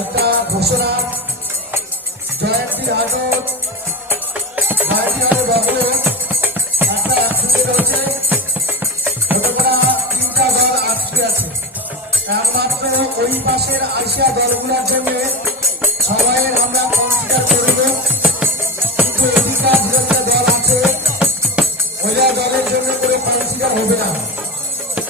একটা ঘোষণা। জয়ন্তী আদর জয়ন্তী ঘটনা তিনটা দল আছে। একমাত্র ওই পাশের আসিয়া দলগুলোর জন্য সবাই আমরা কনসিডার কিন্তু দল আছে ওই দলের জন্য করে হবে না।